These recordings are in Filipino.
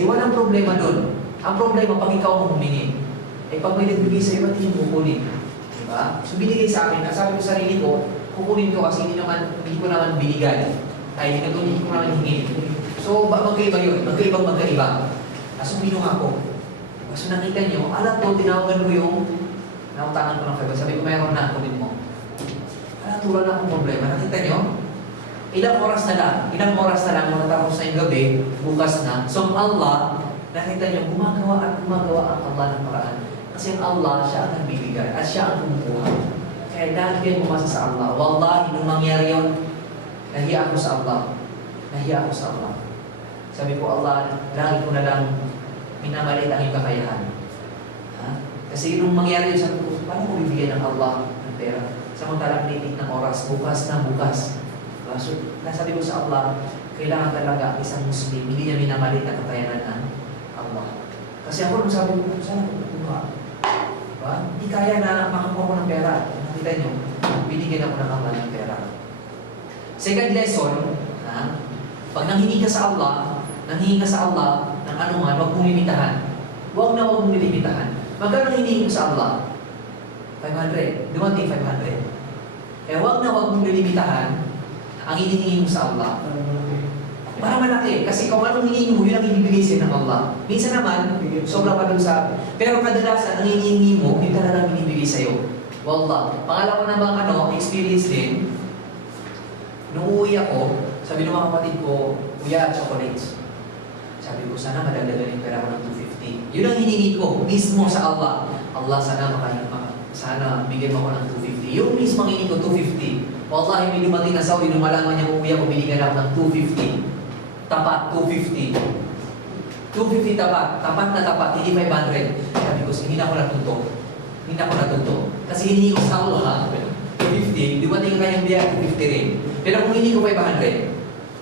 Walang problema doon. Ang problema, pag ikaw ang humingi. Eh, pag may nagbigay sa'yo, ba't hindi mo kukunin? Diba? So, binigay sa akin. Sabi ko sa sarili ko, kukunin ko kasi hindi ko naman binigay. Ay, hindi ko naman hingin. So, magkaiba yun. Magkaiba. So, binuha ko. So, nakita nyo, alam ko, tinawagan ko yung nautangan ko ng fiber. Sabi ko, mayroon na, kunin mo. Wala na akong problema. Nakita nyo? Ilang oras na lang kung natapos na yung gabi, bukas na. So, Allah, nakita nyo, gumagawa ang Allah ng paraan. Kasi ang Allah, siya ang nagbibigay at siya ang kumukuha. Kaya dahil kayo umasa sa Allah, wallahi, nung mangyari yun, nahiya ako sa Allah. Sabi ko, Allah, lagi ko na lang minamalit ang iyong kakayahan. Kasi nung mangyari yun, sabi ko, paano ko bibigyan ng Allah ng pera? Samantalang lilit ng oras, bukas. So, nasabi ko sa Allah, kailangan talaga isang Muslim, hindi niya minamalit ang kakayanan ng Allah. Kasi ako nung sabi ko, saan ako kukuha? Diba? Hindi kaya na makakuha ko ng pera. Nakita nyo, binigyan ako ng Allah ng pera. Second lesson, pag nanghingi ka sa Allah ng anuman, huwag mong limitahan. Huwag mong nilimitahan. Magkano hinihingi mo sa Allah? 500. Dumating 500. Eh, huwag mong nilimitahan ang hinihingi mo sa Allah. Para malaki. Kasi kung anong hinihingi mo, yun ang ibibigay sa'yo ng Allah. Minsan naman, sobra pa dun sa... Pero kadalasan, ang hinihingi mo, yun talaga ang binibigay sa'yo. Wallah. Pangalawa namang experience din, nung uuwi ako, sabi ng mga kapatid ko, Kuya, chocolates. Sabi ko, sana madagdagan yung pera ko ng 250. Yun ang hinihingi ko, mismo sa Allah. Allah, sana bigyan mo ako ng 250. Yung mismo ang hinihingi ko, 250. Wallahi, may dumating na Saudi, nung malaman niya kung Kuya, kung binigyan ako ng 250. Tapat, 250. 250 tapat. Tapat na tapat, hindi 500. Sabi ko, hindi na ako natuto. Kasi hinihingi ko sa Allah, 250. Dumating ang kanyang biya, 250 rin. Pero kung hindi ko 500,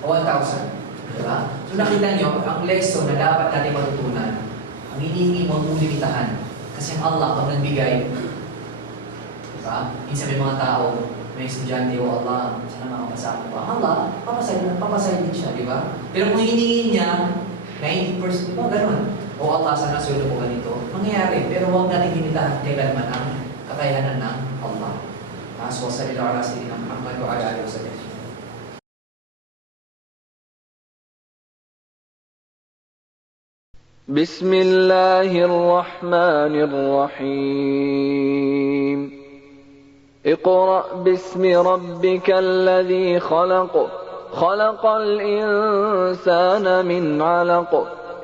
o 1,000. Diba? So nakita niyo, ang lesson na dapat natin matutunan, ang hinihingi mo, huwag limitahan. Kasi ang Allah, pag nagbigay, diba? Minsan may mga tao, may estudyante, o Allah, sana makapasa ako. Ang Allah, papasahin din siya, di ba? Pero kung hiningin niya, 90%, di ba? Ganon. O Allah, sana sulo ko ganito. Mangyayari, pero huwag natin hinitahan kailanman ang kakayanan ng Allah. So, sallallahu ala sayyidina Muhammad wa ala alihi wa sallam. بسم الله الرحمن الرحيم اقرأ باسم ربك الذي خلق الإنسان من علق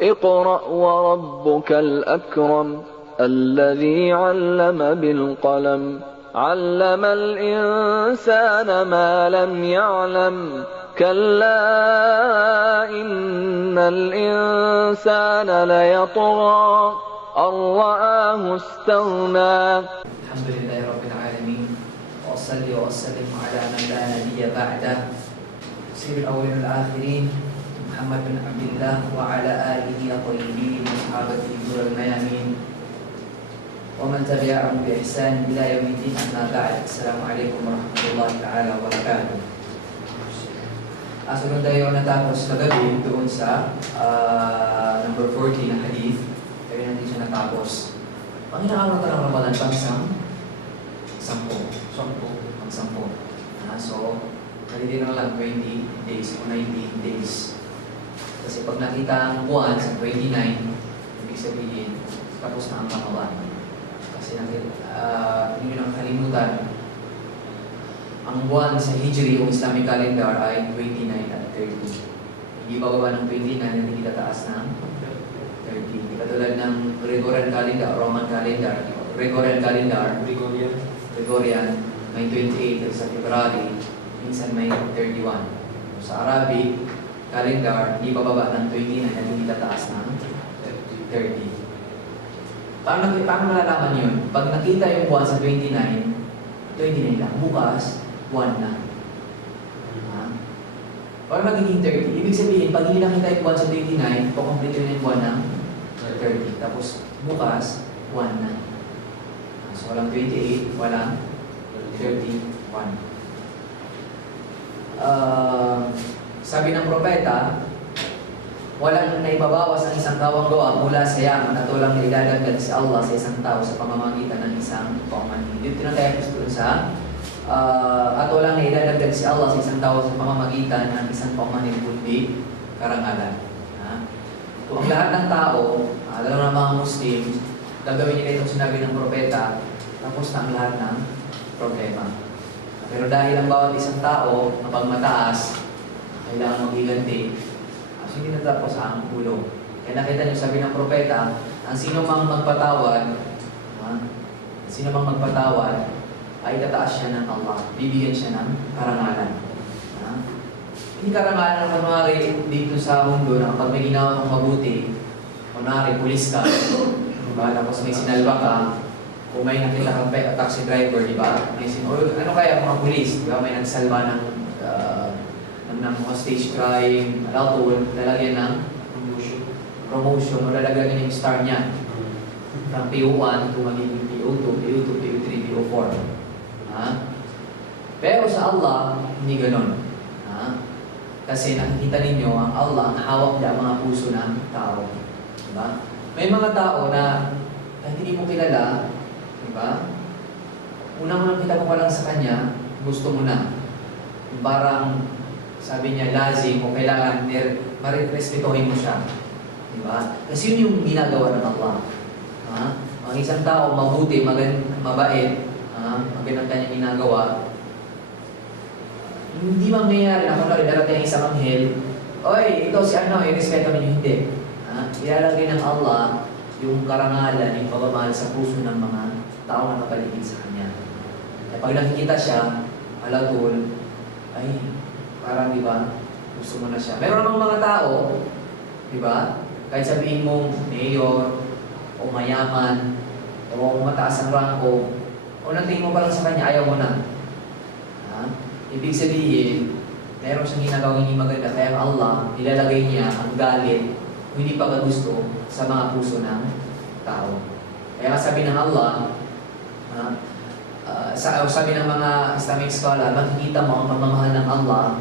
اقرأ وربك الأكرم الذي علم بالقلم علم الإنسان ما لم يعلم كلا إن الإنسان ليطغى أن رآه استغنى الحمد لله رب العالمين وأصلي وأسلم على من لا نبي بعده سيد الأولين والآخرين محمد بن عبد الله وعلى آله الطيبين وصحابته غر الميامين ومن تبعهم بإحسان إلى يوم الدين أما بعد السلام عليكم ورحمة الله تعالى وبركاته. Sunod tayo natapos kagabi doon sa number 40 na hadith. Kaya natin siya natapos. Ang inaaraw ka ng Ramadan, sampo. So, naliti lang 20 days o 19 days. Kasi pag nakita ang buwan sa 29, ibig sabihin, tapos na ang Ramadan. Kasi hindi nyo nang kalimutan, ang buwan sa Hijri o Islamic calendar ay 29 at 30. Hindi bababa ng 29, hindi tataas ng 30. Hindi katulad ng Gregorian calendar, Roman calendar. Gregorian, may 28 sa February, minsan may 31. Sa Arabic calendar, hindi bababa ng 29 at hindi tataas ng 30. Paano malalaman yun? Pag nakita yung buwan sa 29 lang. Bukas, buwan na. Para magiging 30. Ibig sabihin, pag hindi nakita yung buwan sa 29, kukomplete na yung buwan ng 30. Tapos, bukas, buwan na. So, walang 28, walang 31. Sabi ng propeta, walang naibabawas ang isang tao ang gawa mula sa yaman at walang naidadagdag si Allah sa isang tao sa pamamagitan ng isang paumanhin. Dito na tayo gusto sa at walang naidadagdag si Allah sa isang tao sa pamamagitan ng isang paumanhin kundi karangalan. Kung ang lahat ng tao, lalo na mga Muslim, gagawin nila itong sinabi ng propeta, tapos na ang lahat ng problema. Pero dahil ang bawat isang tao na pagmataas, kailangan maghiganti, hindi natapos ang ulo. Kaya nakita niyo, sabi ng propeta, ang sino mang magpatawad, ay tataas siya ng Allah. Bibigyan siya ng karangalan. Hindi karangalan ng kunwari dito sa mundo na kapag may ginawa kang mabuti, kunwari pulis ka, diba? Tapos may sinalba ka, kung may nakita kang taxi driver, diba? Ano kaya mga pulis, diba? May nagsalba ng hostage crime, lalagyan ng promotion, o lalagyan yung star niya. From PO1 to magiging PO2, PO2, PO3, PO4. Pero sa Allah, hindi ganon. Kasi nakikita ninyo, ang Allah, ang hawak niya ang mga puso ng tao. Diba? May mga tao na kahit hindi mo kilala, diba? Unang kita mo pa lang sa kanya, gusto mo na. Parang sabi niya, lazim o kailangan marirespetuhin mo siya. Diba? Kasi yun yung ginagawa ng Allah. Ang isang tao, mabuti, mabait, magandang kanyang ginagawa, hindi mangyayari na kung darating ang isang anghel, oy, ito si ano, i-respeto ninyo, hindi. Ilalagay ng Allah yung karangalan, yung pagmamahal sa puso ng mga tao na nakapaligid sa kanya. Kaya pag nakikita siya, alatul, ay, parang di ba, gusto mo na siya. Meron namang mga tao, di ba, kahit sabihin mong mayor, o mayaman, o mataas ang rangko, o natingin mo pa lang sa kanya, ayaw mo na. Ibig sabihin, meron siyang ginagawang hindi maganda, kaya ang Allah, nilalagay niya ang galit, hindi pa gusto sa mga puso ng tao. Kaya sabi ng Allah, sabi ng mga Islamic scholar, makikita mo ang pagmamahal ng Allah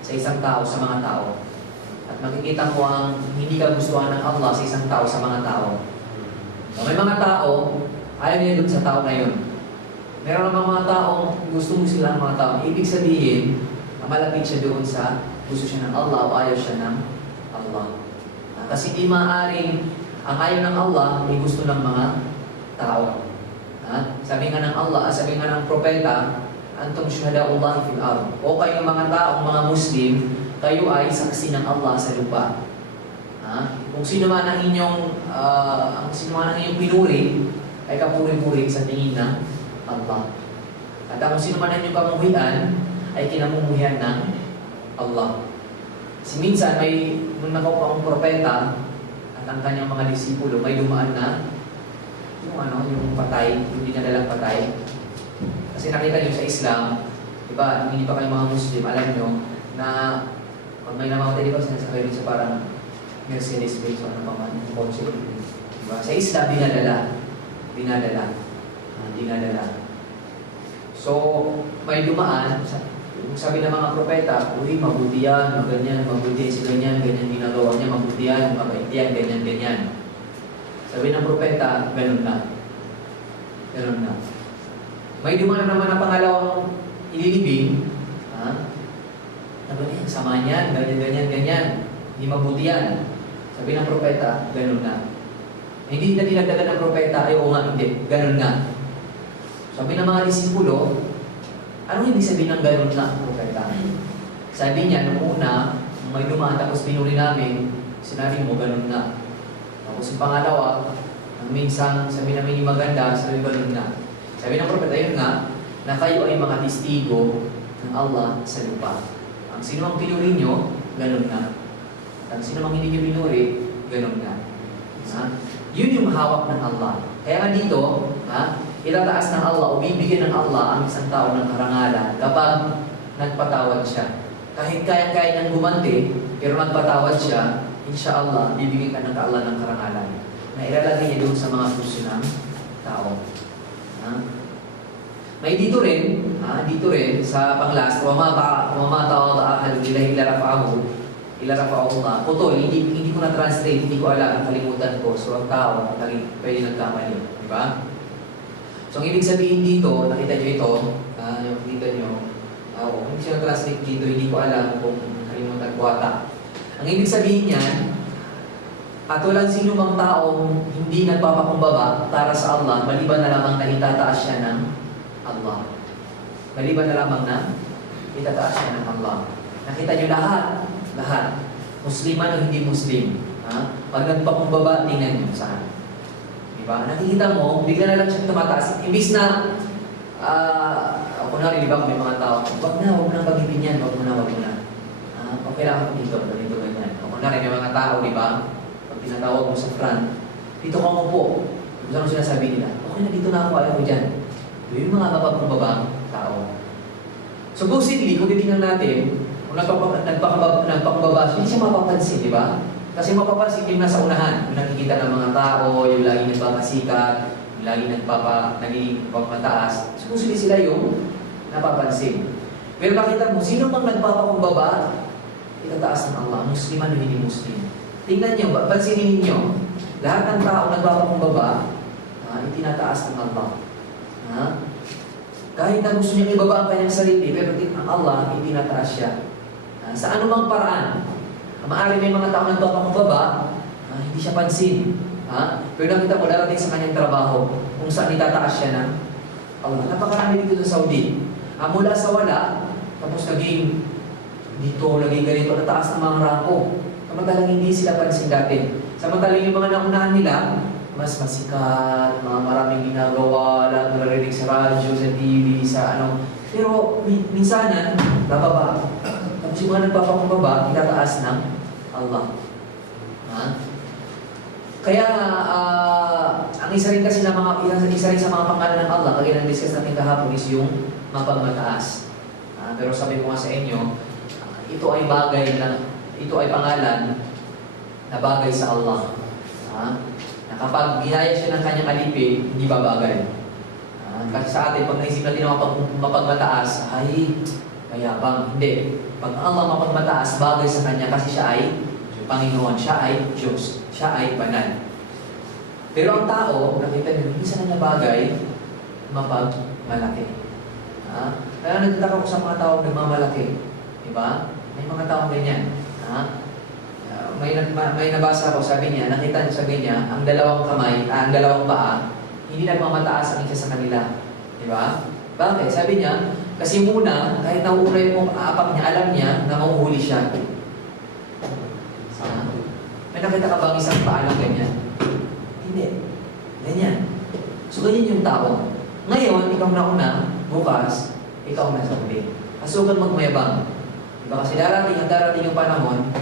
sa isang tao, sa mga tao. At makikita mo ang hindi kagustuhan ng Allah sa isang tao, sa mga tao. So, may mga tao, ayaw niya dun sa tao na yun. Meron namang mga taong gusto mo sila ng mga tao. Ibig sabihin, malapit siya doon sa gusto siya ng Allah o ayaw siya ng Allah. Kasi di maaaring ang ayaw ng Allah ay gusto ng mga tao. Sabi nga ng Allah, sabi nga ng propeta, antum syuhada'ullah fil ard. O kayo mga taong mga Muslim, kayo ay saksi ng Allah sa lupa. Kung sino man ang inyong pinuri, ay kapuri-puri sa tingin ng Allah. At kung sino man ang inyong kamuhian, ay kinamumuhian ng Allah. Kasi minsan may nung nakaupo ang propeta at ang kanyang mga disipulo, may dumaan na yung patay, yung dinadalang patay. Kasi nakita niyo sa Islam, diba, hindi pa kayo mga Muslim, alam niyo na pag may namamatay, diba, sinasakay rin sa parang Mercedes-Benz o ano pa man, kotse. Diba? Sa Islam, dinadala. So, may dumaan, sabi ng mga propeta, uy, mabuti yan, maganyan, mabuti si ganyan, ganyan ginagawa niya, mabuti yan, mabait yan, ganyan, ganyan. Sabi ng propeta, ganun na. May dumaan naman ang pangalawang ililibing, sabi niya, sama niyan, ganyan, hindi mabuti yan. Sabi ng propeta, ganun na. Hindi na dinagdagan ng propeta, ay oo nga, hindi, ganun na. Sabi ng mga disipulo, anong ibig sabihin ng gano'n na propeta? Sabi niya, nung una, may dumaan tapos pinuli namin, sinabi mo, gano'n na. Tapos yung pangalawa, minsan sabi namin yung maganda, sabi gano'n na. Sabi ng propeta, yun nga, na kayo ay mga testigo ng Allah sa lupa. Ang sino ang pinuri nyo, gano'n na. At ang sino ang hindi nyo pinuri, gano'n na. Yun yung hawak ng Allah. Kaya nga dito, itataas ng Allah o bibigyan ng Allah ang isang tao ng karangalan kapag nagpatawad siya. Kahit kaya-kaya niyang gumanti, pero nagpatawad siya, insyaAllah, bibigyan ka ng Allah ng karangalan na ilalagay niya doon sa mga puso ng tao. May dito rin sa panglas, وَمَا تَوَضَعَ أَحَدٌ إِلَّا رَفَعَهُ ila rafa'ahullah. Putol, hindi ko na-translate, hindi ko alam, nakalimutan ko. So, ang tao, pwede nagkamali. Di ba? So, ang ibig sabihin dito, nakita nyo ito, yung dito nyo, hindi siya na-translate dito, hindi ko alam kung nakalimutan ko ata. Ang ibig sabihin niyan, at walang sino mang taong hindi nagpapakumbaba para sa Allah, maliban na lamang na itataas siya ng Allah. Maliban na lamang na itataas siya ng Allah. Nakita nyo lahat. Musliman o hindi Muslim. Ha? Pag nagpakumbaba, tingnan nyo saan. Diba? Nakikita mo, bigla na lang siya tumataas. Imbis na, kunwari, di ba, may mga tao, wag mo na pag-ibin yan, wag mo na. Okay lang ako dito, ganyan. O kunwari, may mga tao, di ba? Pinatawag mo sa front, dito ka mo po. Kung saan sinasabi nila, okay na dito na ako, ayaw ko dyan. Yung mga mapagkumbabang tao. Supposedly, kung titignan natin, kung nagpakumbaba, hindi siya mapapansin, di ba? Kasi mapapansin yung nasa unahan, yung nakikita ng mga tao, yung lagi nagpapasikat, yung lagi naging pagmataas. Supposedly sila yung napapansin. Pero nakita mo, sino bang nagpapakumbaba, itataas ng Allah, Musliman o hindi Muslim. Tingnan nyo, pansinin ninyo, lahat ng tao nagpapakumbaba, itinataas ng Allah. Kahit na gusto niyang ibaba ang kanyang sarili, pero ang Allah, itinataas siya. Sa anumang paraan, maaari may mga tao nagpapakumbaba, hindi siya pansin. Pero nakita mo, darating sa kanyang trabaho, kung saan itataas siya ng Allah. Napakarami dito sa Saudi. Mula sa wala, tapos naging dito, naging ganito, nataas ng mga rangko. Samantalang hindi sila pansin dati. Samantalang yung mga naunahan nila, mas masikat, mga maraming ginagawa, lahat naririnig sa radyo, sa TV, sa ano. Pero minsanan, bababa. Tapos yung mga nagpapakumbaba, itataas ng Allah. Kaya, ang isa rin kasi isa rin sa mga pangalan ng Allah, kaya na-discuss natin kahapon is yung mapagmataas. Pero sabi ko nga sa inyo, ito ay pangalan na bagay sa Allah. Na kapag ginaya siya ng kanyang alipin, hindi babagay. Kasi sa atin, pag naisip natin na mapagmataas, ay mayabang. Hindi. Pag Allah mapagmataas, bagay sa kanya kasi siya ay Panginoon, siya ay Diyos, siya ay banal. Pero ang tao, nakita niyo, hindi sa kanya bagay, mapagmalaki. Kaya nagtataka ko sa mga tao nagmamalaki. Diba? May mga taong ganyan. May nabasa ko, sabi niya, sabi niya, ang dalawang kamay, ang dalawang paa, hindi nagmamataas ang isa sa kanila. Diba? Bakit? Sabi niya, kasi muna, kahit nauuna yung apak niya, alam niya na mahuhuli siya. May nakita ka bang isang paa lang ganyan? Hindi. Ganyan. So, ganyan yung tao. Ngayon, ikaw na una, bukas, ikaw na sa huli. Asukan magmayabang. Diba? Kasi darating yung panahon,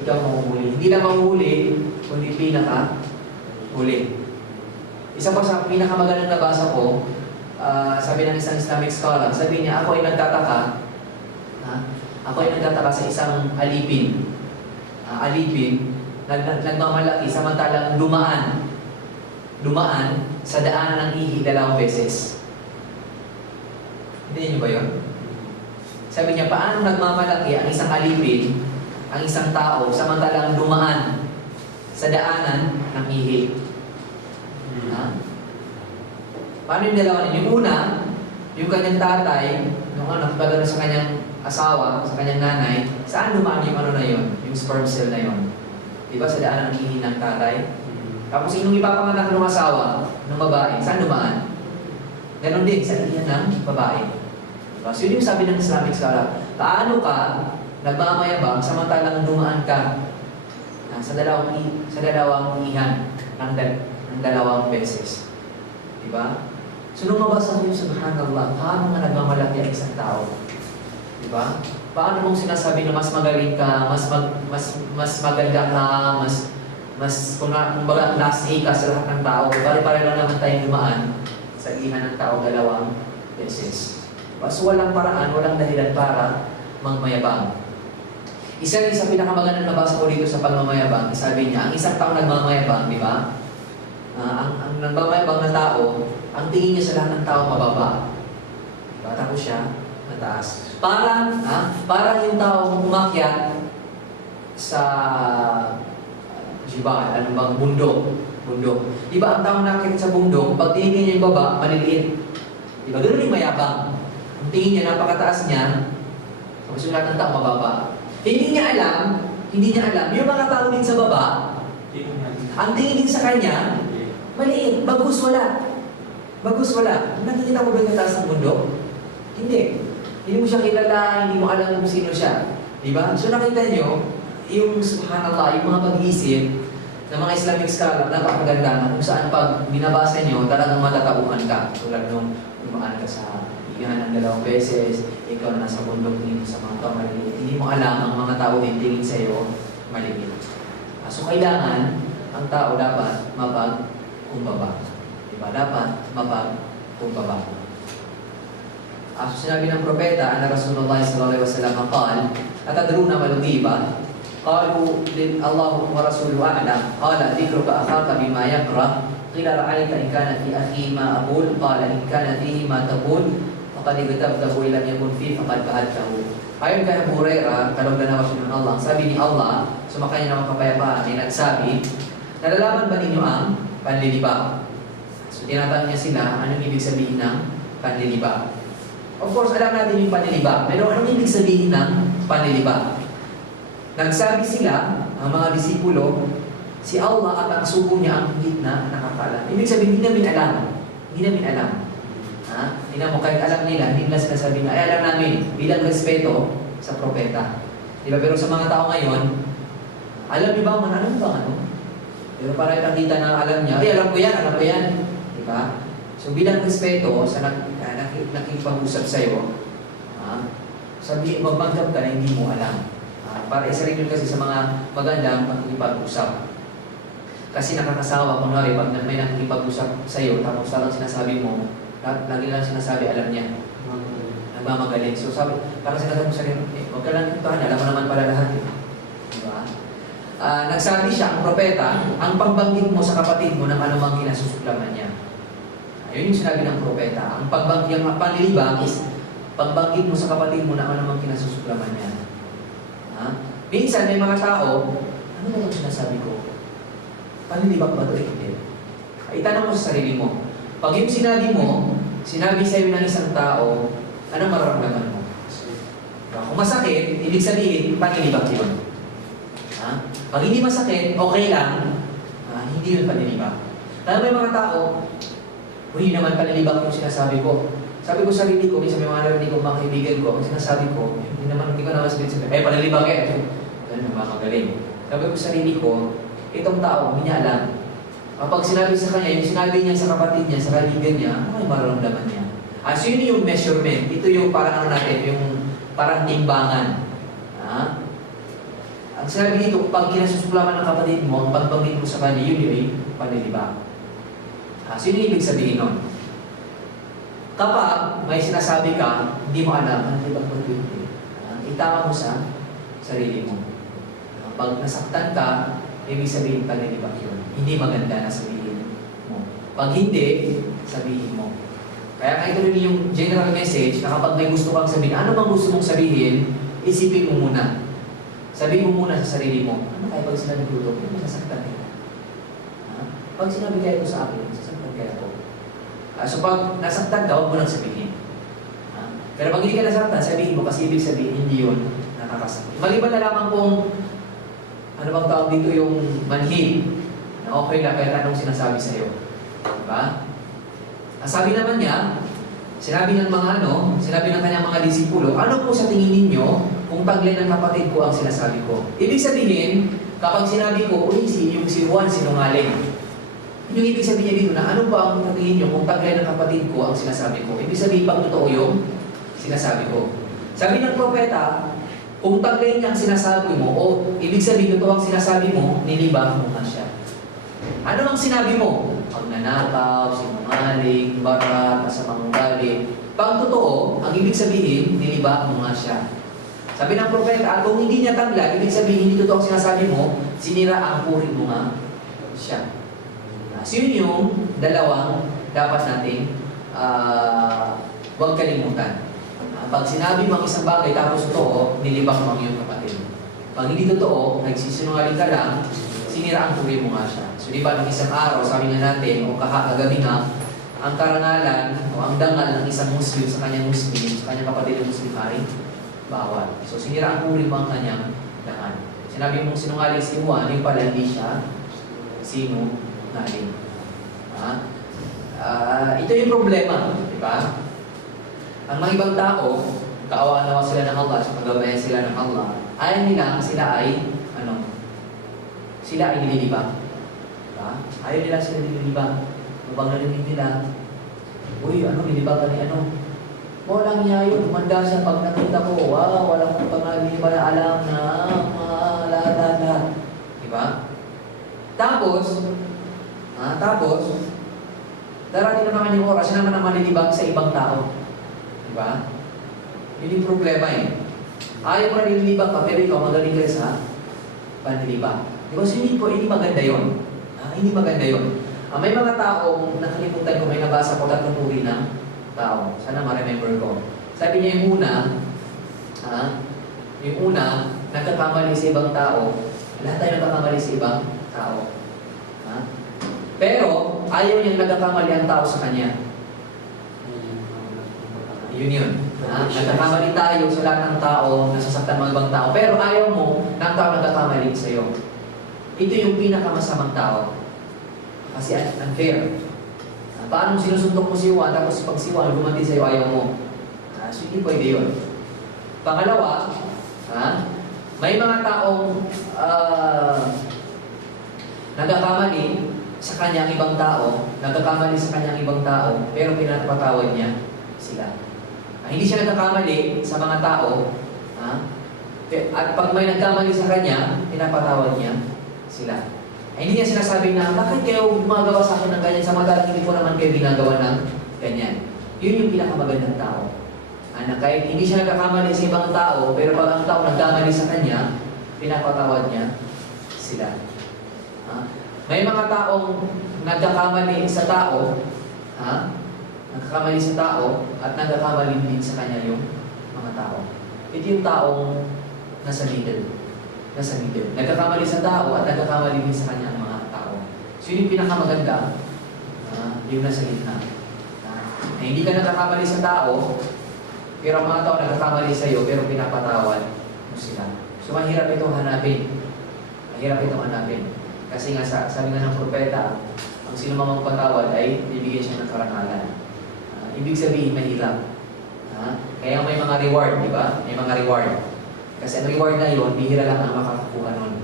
ikaw mahuhuli. Hindi na mahuhuli, kundi pinaka-huli. Isa pa sa pinakamagandang nabasa ko, sabi ng isang Islamic scholar, sabi niya, ako ay nagtataka sa isang alipin. Nagmamalaki, samantalang dumaan sa daanan ng ihi 2 beses. Hindi niyo ba yun? Sabi niya, paano nagmamalaki ang isang alipin, ang isang tao, samantalang dumaan sa daanan ng ihi? Paano yung dalawa niya? Yung una, yung kanyang tatay, nung pagkagano sa kanyang asawa, sa kanyang nanay, saan dumaan yung na yun? Yung sperm cell na yun. Diba sa daanan ng ihi ng tatay? Tapos yung ipapanganak ng asawa, ng babae, saan dumaan? Ganon din, sa ihi ng babae. Diba? So yun yung sabi ng Islamic scholar, paano ka nagmamayabang samantalang dumaan ka sa dalawang ihan ng 2 beses? Diba? So nung mabasa ko yung subhanallah, paano nga nagmamalaki ang isang tao? Diba? Paano mong sinasabi na mas magaling ka, mas maganda ka, kumbaga last A ka sa lahat ng tao, pare-pare lang naman tayong dumaan sa ihan ng tao 2 beses. Diba? So walang paraan, walang dahilan para magmayabang. Isa rin sa pinakamagandang nabasa ko dito sa pagmamayabang, sabi niya, ang isang tao nagmamayabang, di ba? Ang nagmamayabang na tao, ang tingin niya sa lahat ng tao mababa. Diba? Tapos siya, mataas. Parang yung tao umakyat, sa jibal, ano bang bundok. Di ba ang taong nakakita sa bundok, pag tingin niya yung baba, maliliit. Di ba? Ganoon yung mayabang. Ang tingin niya, napakataas niya, tapos yung lahat ng tao mababa. Hindi niya alam, yung mga tao din sa baba, ang tingin din sa kanya, maliit, bagus wala. Nakikita mo ba yung taas ng bundok? Hindi. Hindi mo siya kilala, hindi mo alam kung sino siya. Diba? So nakita nyo, yung subhanallah, yung mga pag-iisip ng mga Islamic scholar, napakaganda na kung saan pag binabasa nyo, talagang matatauhan ka. Tulad nung lumaan ka sa higahan ng 2 beses, ikaw na nasa bundok dito sa mga tao maliliit. Hindi mo alam ang mga tao din tingin sa'yo maliliit. So kailangan, ang tao dapat mapagkumbaba. Diba? Dapat mapagkumbaba. So sinabi ng propeta, na Rasulullah sallallahu alaihi wasallam qal, atadruna mal ghiba? Qalu Allahu wa rasuluhu a'lam. Qala dhikruka akhaka bima yakrah. Qila ra'ayta in kana fi akhi ma aqul? Qala in kana fihi ma taqul faqad igtabtahu illam yakun fi faqad ba'adtahu. Ayon kay Abu Hurairah, kalugdan na wasin ng Allah, sabi ni Allah, sumakay niya ng kapayapaan, ay nagsabi, nalalaman ba ninyo ang panlilibak? So tinatanong niya sila, anong ibig sabihin ng panlilibak? Of course, alam natin yung panlilibak, pero anong ibig sabihin ng panlilibak? Nagsabi sila, ang mga disipulo, si Allah at ang sugo niya ang higit na nakakaalam. Ibig sabihin, hindi namin alam. Hindi na mo, kahit alam nila, hindi nila sinasabi na, ay alam namin, bilang respeto sa propeta. Diba? Pero sa mga tao ngayon, alam niyo ba, alam ba ano? Pero para nakita na alam niya, ay alam ko yan. Diba? So bilang respeto sa nakipag-usap sa'yo, sabi, magbanggap ka na hindi mo alam. Para isa rin yun kasi sa mga magandang pag-ipag-usap. Kasi nakakasawa, kunwari, pag may nakikipag-usap sa'yo, tapos lang sinasabi mo, lagi lang sinasabi, alam niya. Nagmamagaling. So sabi, parang sinasabi mo sa'yo, huwag ka lang ito, alam mo naman pala lahat. Diba? Nagsabi siya, ang propeta, ang pagbanggit mo sa kapatid mo ng anumang kinasusuklaman niya. Yun yung sinabi ng propeta. Ang panlilibak is pagbanggit mo sa kapatid mo ng anumang kinasusuklaman niya. Minsan may mga tao, ano ba itong sinasabi ko? Panlilibak ba ito? Hindi. Itanong mo sa sarili mo. Pag yung sinabi sa'yo ng isang tao, anong mararamdaman mo? Kung masakit, ibig sabihin, panlilibak yun. Pag hindi masakit, okay lang, hindi yun panlilibak. Kaya may mga tao, hindi naman panlilibak yung sinasabi ko. Sabi ko sa sarili ko, minsan may mga narinig ko, mga kaibigan ko, ang sinasabi ko, hindi ko naman sabihin, panlilibak Ganun, magaling. Sabi ko sa sarili ko, itong tao, hindi niya alam. Kapag sinabi sa kanya, yung sinabi niya sa kapatid niya, sa kaibigan niya, ano yung mararamdaman niya? So yun yung measurement. Ito yung parang yung parang timbangan. Ang sinabi dito, pag kinasusuklaman ng kapatid mo, ang pagbanggit mo sa kanya, yun yung panlilibak. So yun yung ibig sabihin nun. Kapag may sinasabi ka, hindi mo alam, ano yung pagbanggit? Itama mo sa sarili mo. Pag nasaktan ka, ibig sabihin panlilibak yun. Hindi maganda na sabihin mo. Pag hindi, sabihin mo. Kaya nga ito rin yung general message na kapag may gusto kang sabihin, ano bang gusto mong sabihin, isipin mo muna. Sabihin mo muna sa sarili mo, ano kaya pag sila nagulog, masasaktan nila. Pag sinabi kaya ito sa akin, masasaktan kaya ako. So pag nasaktan ka, huwag mo nang sabihin. Pero pag hindi ka nasaktan, sabihin mo kasi ibig sabihin, hindi yun nakakasakit. Maliban na lamang kung ano bang tawag dito yung manhid na okay lang kahit anong sinasabi sa'yo. Diba? Ang sabi naman niya, sinabi ng kanyang mga disipulo, ano po sa tingin ninyo kung taglay ng kapatid ko ang sinasabi ko? Ibig sabihin, kapag sinabi ko, yung si Juan sinungaling. Yung ibig sabihin niya dito na ano ba ang tingin niyo kung taglay ng kapatid ko ang sinasabi ko? Ibig sabihin, pag totoo yung sinasabi ko. Sabi ng propeta, kung taglay niya ang sinasabi mo, o ibig sabihin totoo ang sinasabi mo, nilibak mo nga siya. Ano ang sinabi mo? Pagnanakaw, sinungaling, barat, masamang ugali. Pag totoo, ang ibig sabihin, nilibak mo nga siya. Sabi ng propeta, kung hindi niya taglay, ibig sabihin hindi totoo ang sinasabi mo, sinira ang puri mo nga siya. So yun yung dalawang dapat nating huwag kalimutan. Pag sinabi mo ang isang bagay tapos totoo, nilibak mo ang iyong kapatid. Pag hindi totoo, nagsisinungaling ka lang, sinira ang puri mo nga siya. So di ba, ng isang araw, sabi nga natin, o kagabi nga, ang karangalan o ang dangal ng isang Muslim sa kanyang Muslim, sa kanyang kapatid na Muslim ay bawal. So sinira ang puri mo ang kanyang dangal. Sinabi mong sinungaling si Juan, yung pala hindi siya sinungaling. Ito yung problema, di ba? Ang mga ibang tao, kaawaan naman sila ng Allah, sa paggabayan sila ng Allah, ayaw nila sila ay, sila ay nililibang. Diba? Ayaw nila sila nililibang. Mabang narinig nila, uy, nilibang ka ni walang niya yun, umanda siya pag nakita ko, wow, walang pangalan, pala alam na, lahat. Diba? Tapos, darating naman yung oras, siya naman ang malilibang sa ibang tao. Diba? Yun yung problema eh. Ayaw mo na nililibang ka, pero ikaw magaling ka sa panlilibang. Because hindi maganda yun. Hindi maganda yun. May mga taong nakalimutan ko, may nabasa ko tatlong uri ng tao. Sana ma-remember ko. Sabi niya yung una, nagkakamali sa ibang tao. Lahat tayo nagkakamali sa ibang tao. Pero, ayaw niyang nagkakamali ang tao sa kanya. Yun. Nagkakamali tayo sa lahat ng tao, nasasaktan mga ibang tao. Pero ayaw mo na ang tao nagkakamali sa iyo. Ito yung pinakamasamang tao. Kasi unfair. Paano sinusuntok mo si Juan, tapos pag si Juan gumanti sa iyo, ayaw mo. So hindi pwede yun. Pangalawa, may mga taong nagkakamali sa kanyang ibang tao, pero pinapatawad niya sila. Hindi siya nagkakamali sa mga tao, at pag may nagkamali sa kanya, pinapatawad niya sila. Hindi niya sinasabi na, bakit kayo gumagawa sa akin ng ganyan, samantalang hindi ko naman kayo ginagawa ng ganyan. Yun yung pinakamagandang tao. Kahit hindi siya nagkakamali sa ibang tao, pero pag ang tao nagkamali sa kanya, pinapatawad niya sila. May mga taong nagkakamali sa tao, nagkakamali sa tao, at nagkakamali din sa kanya yung mga tao. Ito yung taong nasa middle. Nagkakamali sa tao at nagkakamali din sa kanya ang mga tao. So yun yung pinakamaganda, yung nasa gitna. Hindi ka nagkakamali sa tao, pero ang mga tao nagkakamali sa iyo, pero pinapatawad mo sila. So mahirap itong hanapin. Kasi nga sabi nga ng propeta, ang sino mang magpatawad ay bibigyan siya ng karangalan. Ibig sabihin, mahirap. Kaya may mga reward, di ba? May mga reward. Kasi ang reward na yun, bihira lang ang makakakuha nun.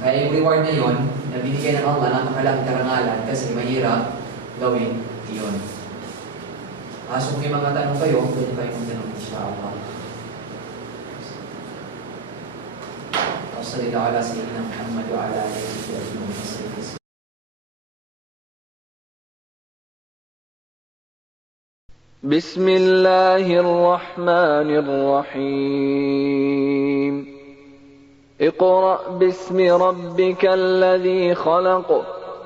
Kaya yung reward na yun, nabinigay ng Allah, napakalaking karangalan kasi mahirap gawin yun. So kung may mga tanong kayo, pwede kayo magtanong, insyaAllah. Sallallahu ala sayyidina Muhammad wa ala alihi wa sahbihi. بسم الله الرحمن الرحيم اقرأ باسم ربك الذي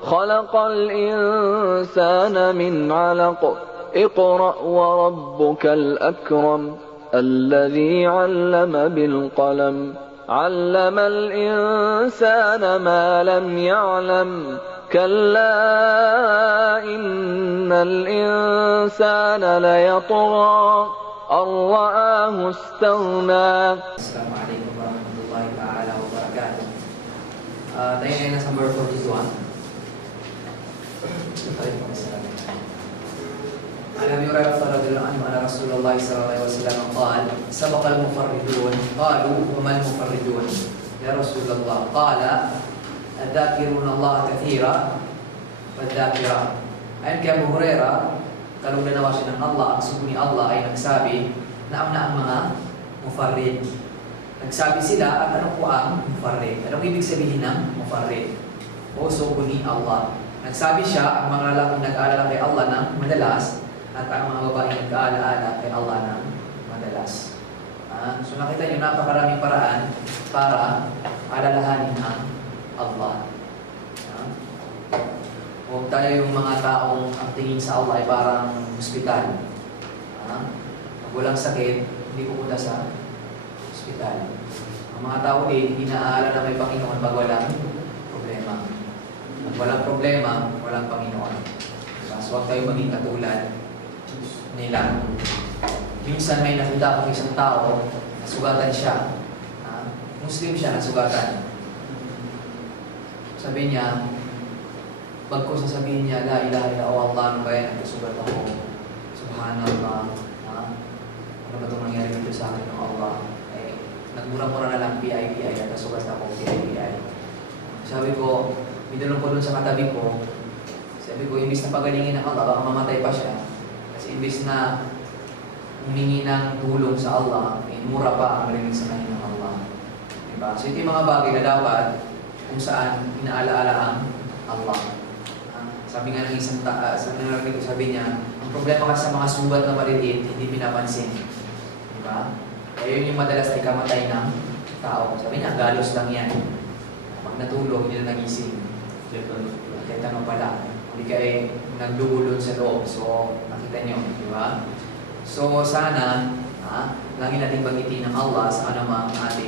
خلق الإنسان من علق اقرأ وربك الأكرم الذي علم بالقلم علم الإنسان ما لم يعلم كلا إن الإنسان ليطغى أن رآه استغنى. Assalamu alaikum warahmatullahi ta'ala wabarakatuh. Tayo na nasa number 42. عن ابي هريره رضي الله عنه ان رسول الله صلى الله عليه وسلم قال سبق المفردون قالوا وما المفردون يا رسول الله قال الذاكرون الله كثيرا والذاكرات. Ayon kay Abu Hurairah, kalong ganawa siya ng Allah, ang sugo ni Allah ay nagsabi na ang mga mufarrid. Nagsabi sila at ano po ang mufarrid? Anong ibig sabihin ng mufarrid? O sugo ni Allah. Nagsabi siya ang mga lalaking nag-aalala kay Allah ng madalas at ang mga babaeng nag-aalala kay Allah ng madalas. So nakita niyo napakaraming paraan para alalahanin ang Allah. Huwag tayo yung mga taong ang tingin sa Allah ay parang ospital. Pag walang sakit, hindi pupunta sa ospital. Ang mga tao din, inaala na may Panginoon pag walang problema. Pag walang problema, walang Panginoon. Diba? So, huwag tayo maging katulad nila. Minsan may nakita akong isang tao, nasugatan siya. Muslim siya, nasugatan. Sabi niya, bagko sasabihin niya, La ilaha illa Allah, ano ba yan? Nagsugat ako. Subhanallah. Ano ba itong nangyari dito sa akin ng Allah? Nagmura-mura na lang, PIPI, at nasugat ako, PIPI. Sabi ko, binulong ko dun sa katabi ko, sabi ko, imbis na pagalingin ng Allah, baka mamatay pa siya. Kasi imbis na humingi ng tulong sa Allah, mura pa ang marinig sa kanya ng Allah. Diba? So ito yung mga bagay na dapat kung saan inaalaala ang Allah. Sabi nga ng isang narinig ko, sabi niya, ang problema kasi sa mga sugat na maliliit, hindi pinapansin. Diba? Kaya yun yung madalas ay kamatay ng tao. Sabi niya, galos lang yan. Pag natulog, hindi na nagising. Kaya tanong pala, hindi kayo nagdugulon sa loob. So, nakita niyo, di ba? So, sana, lagi natin bagitin ng Allah sa anumang ating